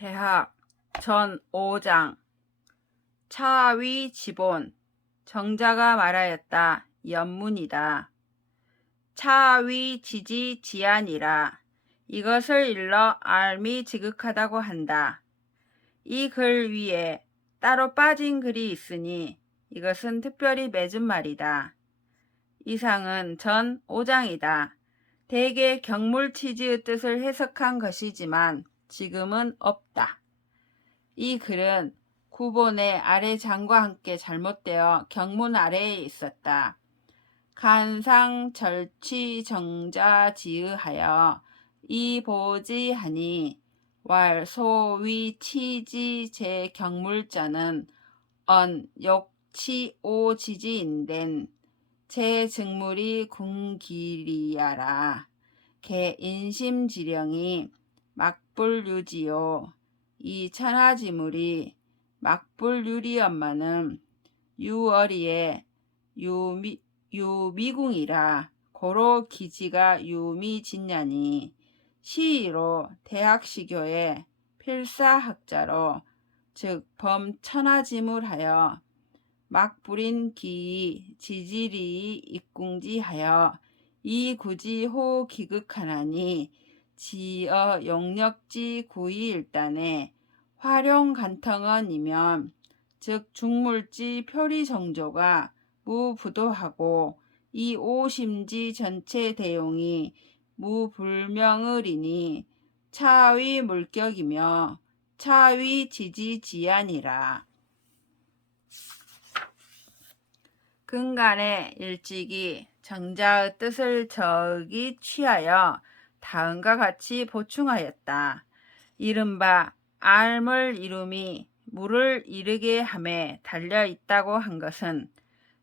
대학 전 5장 차위 지본 정자가 말하였다. 연문이다. 차위 지지 지안이라. 이것을 일러 알미 지극하다고 한다. 이 글 위에 따로 빠진 글이 있으니 이것은 특별히 맺은 말이다. 이상은 전 5장이다. 대개 경물치지의 뜻을 해석한 것이지만 지금은 없다. 이 글은 구본의 아래 장과 함께 잘못되어 경문 아래에 있었다. 간상 절취 정자 지으하여 이보지하니 왈 소위 치지 제 경물자는 언 욕치 오 지지인된 제 증물이 궁기리야라. 개 인심지령이 막불유지요. 이 천하지물이 막불유리엄마는 유어리에 유미궁이라. 고로 기지가 유미진냐니 시로 대학시교의 필사학자로 즉 범천하지물하여 막불인 기이 지지리 입궁지하여 이 구지 호 기극하나니 지어 용력지 구이일단에 활용간텅언이면 즉 중물지 표리정조가 무부도하고 이 오심지 전체 대용이 무불명의리니 차위 물격이며 차위 지지지안이라. 근간에 일찍이 정자의 뜻을 저기 취하여 다음과 같이 보충하였다. 이른바 알물 이름이 물을 이르게 함에 달려 있다고 한 것은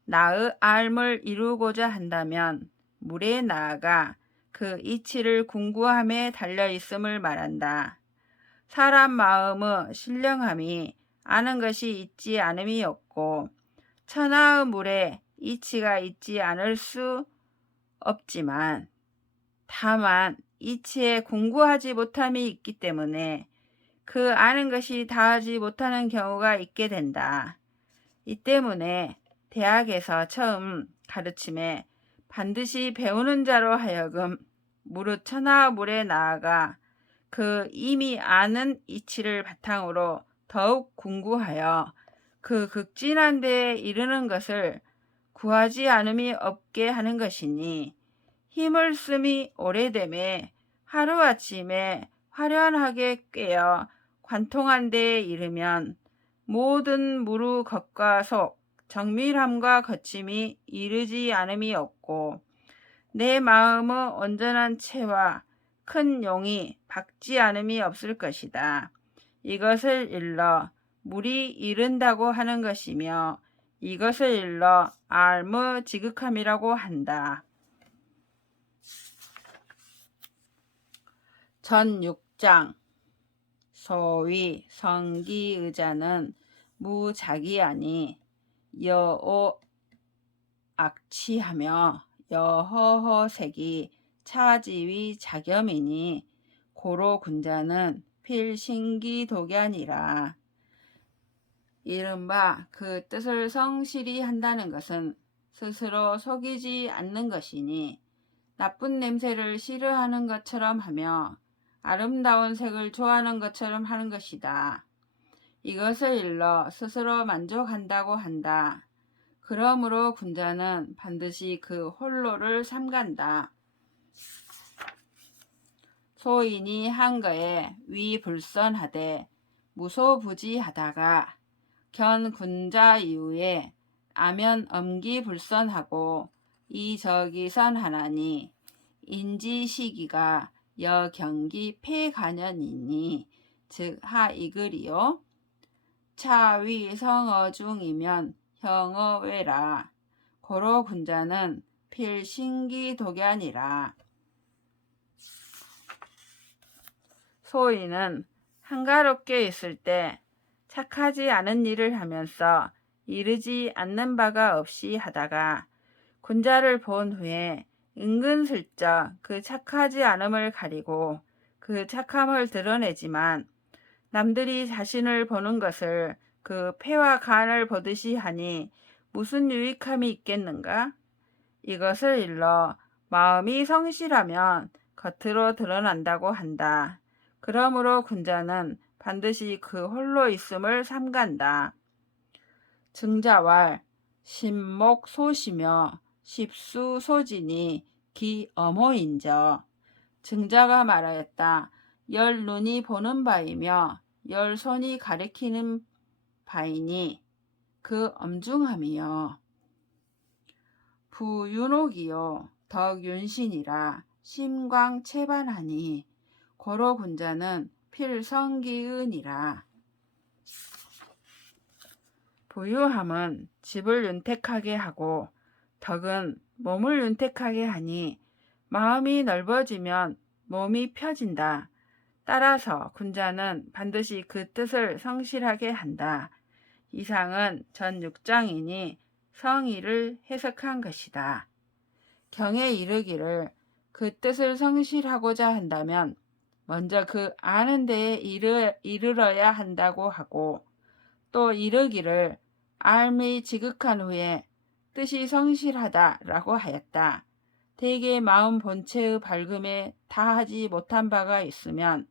나의 알물 이루고자 한다면 물에 나아가 그 이치를 궁구함에 달려 있음을 말한다. 사람 마음의 신령함이 아는 것이 있지 않음이 없고 천하의 물에 이치가 있지 않을 수 없지만 다만 이치에 궁구하지 못함이 있기 때문에 그 아는 것이 다하지 못하는 경우가 있게 된다. 이 때문에 대학에서 처음 가르침에 반드시 배우는 자로 하여금 무릇 천하 물에 나아가 그 이미 아는 이치를 바탕으로 더욱 궁구하여 그 극진한 데에 이르는 것을 구하지 않음이 없게 하는 것이니 힘을 씀이 오래됨에 하루아침에 화련하게 꿰어 관통한 데에 이르면 모든 무루 겉과 속 정밀함과 거침이 이르지 않음이 없고 내 마음의 온전한 체와 큰 용이 박지 않음이 없을 것이다. 이것을 일러 물이 이른다고 하는 것이며 이것을 일러 알무 지극함이라고 한다. 전 6장 소위 성기의자는 무자기하니 여오 악취하며 여허허색이 차지위 자겸이니 고로 군자는 필신기독연이라. 이른바 그 뜻을 성실히 한다는 것은 스스로 속이지 않는 것이니 나쁜 냄새를 싫어하는 것처럼 하며 아름다운 색을 좋아하는 것처럼 하는 것이다. 이것을 일러 스스로 만족한다고 한다. 그러므로 군자는 반드시 그 홀로를 삼간다. 소인이 한거에 위불선하되 무소부지하다가 견군자 이후에 아면 엄기불선하고 이저기선하나니 인지시기가 여경기 폐간연이니 즉 하이글이요 차위 성어중이면 형어외라. 고로 군자는 필신기독연이라. 소인은 한가롭게 있을 때 착하지 않은 일을 하면서 이르지 않는 바가 없이 하다가 군자를 본 후에 은근슬쩍 그 착하지 않음을 가리고 그 착함을 드러내지만 남들이 자신을 보는 것을 그 폐와 간을 보듯이 하니 무슨 유익함이 있겠는가? 이것을 일러 마음이 성실하면 겉으로 드러난다고 한다. 그러므로 군자는 반드시 그 홀로 있음을 삼간다. 증자왈 신목소시며 십수소진이 기어모인저. 증자가 말하였다. 열 눈이 보는 바이며 열 손이 가리키는 바이니 그 엄중함이요. 부윤옥이요 덕윤신이라 심광체반하니 고로 군자는 필성기은이라. 부유함은 집을 윤택하게 하고 덕은 몸을 윤택하게 하니 마음이 넓어지면 몸이 펴진다. 따라서 군자는 반드시 그 뜻을 성실하게 한다. 이상은 전 6장이니 성의를 해석한 것이다. 경에 이르기를 그 뜻을 성실하고자 한다면 먼저 그 아는 데에 이르러야 한다고 하고 또 이르기를 알미 지극한 후에 뜻이 성실하다라고 하였다. 대개 마음 본체의 밝음에 다하지 못한 바가 있으면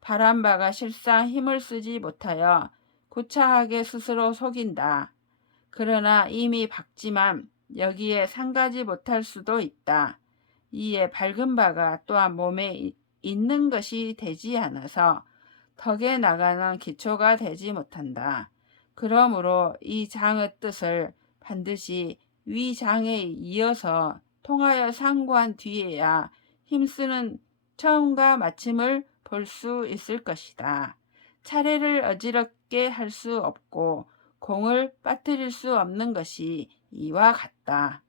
바란 바가 실상 힘을 쓰지 못하여 구차하게 스스로 속인다. 그러나 이미 밝지만 여기에 상가지 못할 수도 있다. 이에 밝은 바가 또한 몸에 있는 것이 되지 않아서 덕에 나가는 기초가 되지 못한다. 그러므로 이 장의 뜻을 반드시 위 장에 이어서 통하여 상고한 뒤에야 힘쓰는 처음과 마침을 볼 수 있을 것이다. 차례를 어지럽게 할 수 없고 공을 빠뜨릴 수 없는 것이 이와 같다.